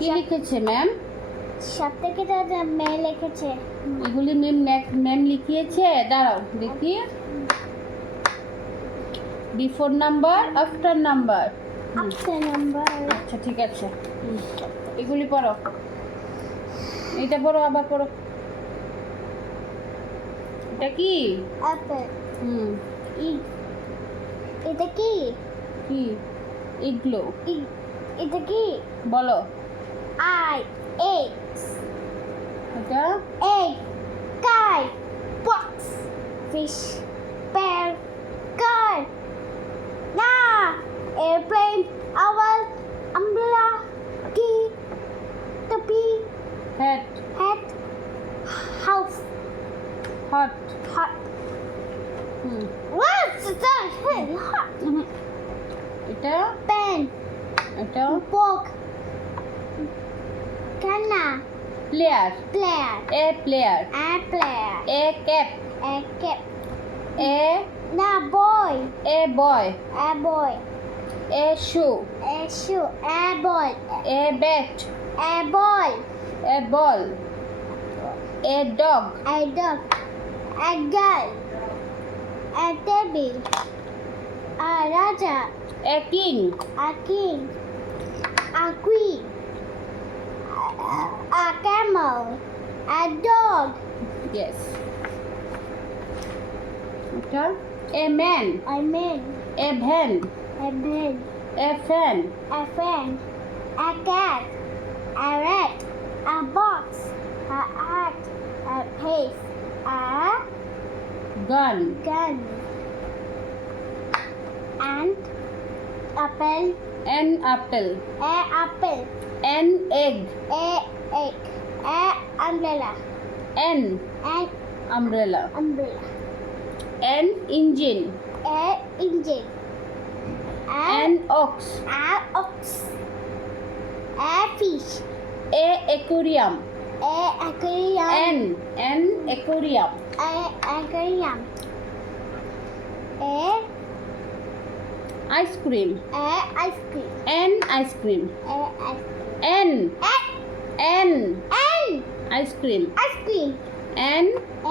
কি লিখেছে ম্যাম? সব থেকে তো মেয়ে লিখেছে। এগুলি ম্যাম লিখিয়েছে। দাঁড়াও দেখি। Before number, after number. After number. আচ্ছা ঠিক আছে। এগুলি পড়ো। এটা পড়ো, আবার পড়ো। এটা কি? অ্যাপল। এটা কি? কি ইগলো? এটা কি? বলো। eggs. এটা Egg, kite, box, fish, bear, car, airplane, owl, umbrella, key, topi, hat, hat, house, hot. hot. What's that? Hot. এটা Pen, এটা book, canna, player. player, a player. a player, a cap. a cap, a boy, a boy. a boy, a shoe. a shoe, a ball, a bat. a ball, a ball. A dog. a dog, a girl, a table, a raja, a king. a king, a queen, a camel, a dog, yes. এটা a man. a man, A van. a man, A fan. a fan, a cat, a rat, a box, a hat, a pace, a গান। gun, and apple, an apple. a apple, an egg. a egg, a umbrella, an an umbrella. umbrella, an engine. a engine, an ox. a ox, a fish, a aquarium. a aquarium, an aquarium. a aquarium, a ice cream. ice cream, an ice cream. a ice cream, an a an an ice cream. ice cream, an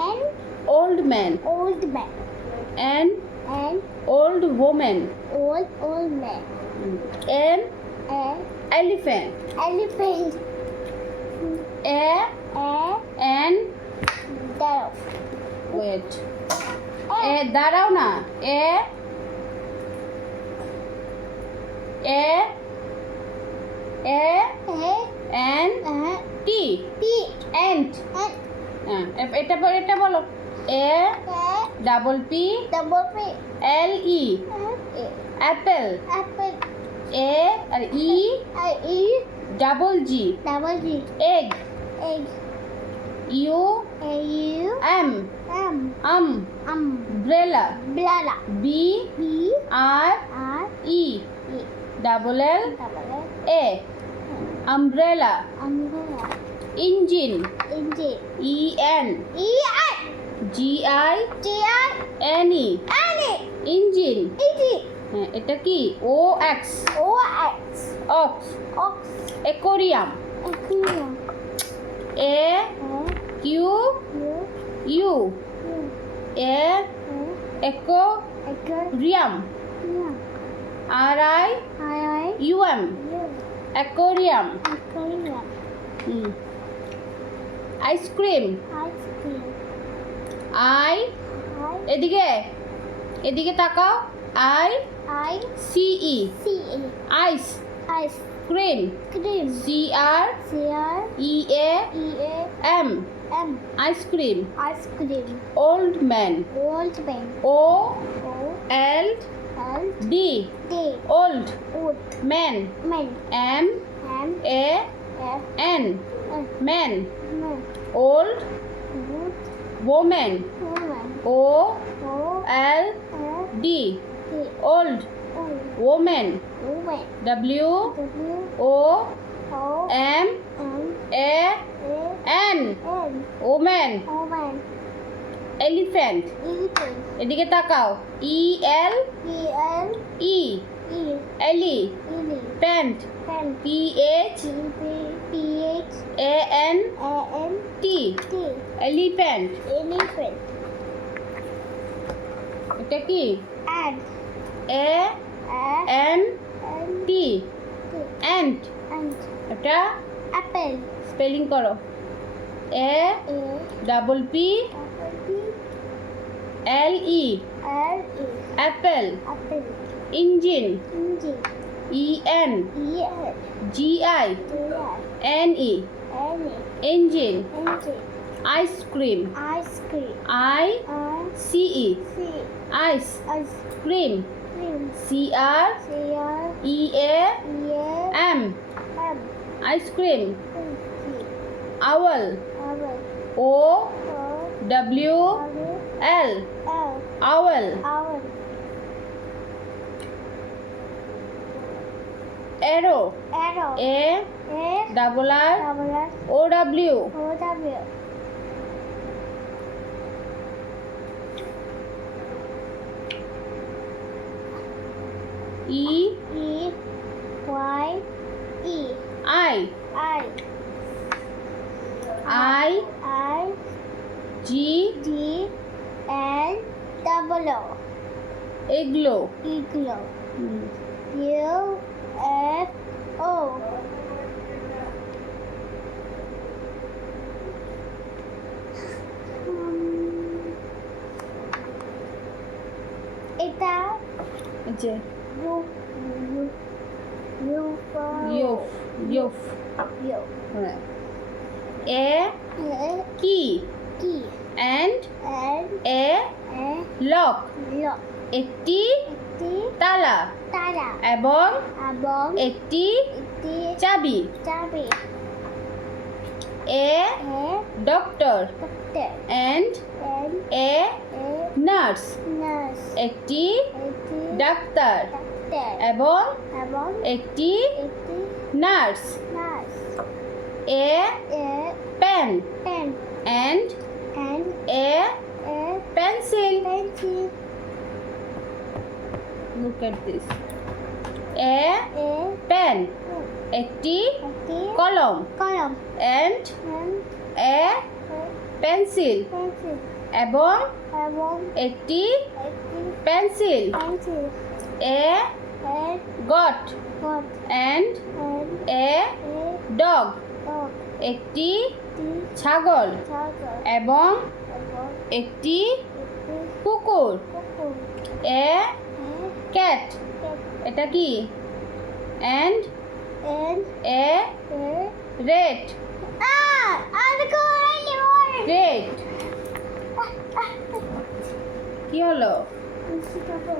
an old man. old man, an an old woman. old man, an a elephant. elephant, a a N dog, wait. এ দাঁড়াও না। A A A a N T. tea, ant. এটা এটা বলো। A a double P double P, L E apple. apple, A R E e double G double G, egg. egg, U a u M m ব্রেলা। umbrella, B b R r E e double L double A umbrella. umbrella, engine engine, E N e i G I g i N E n e engine. e d হ্যাঁ এটা কি? O X o x ox. ox, aquarium. aquarium, A a Q u U u A aquarium, aquarium. R I I U M u aquarium. aquarium, ice cream. ice cream, I এদিকে এদিকে তাকাও। I I C E c e ice ice cream. cream, C R c r E A e a M m ice cream. ice cream, old man. old man, O o L l D d old old man. man, M m A f N n man. man, old old woman woman, O o L l D d old old woman woman, W w O o M m A a N n woman. woman, elephant. elephant, এদিকে তাকাও। E L e l E e E. Ele Ely. Pant Pen. PH P-H. ANT A-N-T. Elephant Elephant. এটা কি Ant. ANT A-N-T. Ant Ant. এটা Apple. Spelling করো A A. Double P LE L-E. Apple Apple. Engine Engine. EN E-N. GI G-I. NE N-E. Engine Engine. Ice cream Ice cream. ICE I-C. Ice Ice cream cream. CREAM C-R-E-A-M. Ice cream T. Owl Owl. OWL O-W-L. Owl Owl. Arrow Arrow. A A. Double R Double S. OW O-W. E E. Y. E. I I. I I. G D. N. Double O. এগলো Igloo. U. F. O. এটা যে U. U. U for ইয়োফ ইয়োফ U. হ্যাঁ এ A. কি Key. And N. A A. Lock Lock. একটি একটি তালা তারা এবং এবং একটি একটি চাবি চাবি a a doctor doctor and an a a nurse nurse একটি একটি ডাক্তার ডাক্তার এবং এবং একটি একটি nurse nurse a a pen pen and an a a pencil pencil look at this a a pen একটি একটি কলম কলম and an a pencil pencil এবং এবং একটি একটি pencil pencil a a goat goat and an a a dog dog একটি একটি ছাগল ছাগল এবং এবং একটি একটি কুকুর কুকুর এ ক্যাট এটা কি and an a a red আমি কোরাইনি ওরে রেড কি হলো মিষ্টি খাবো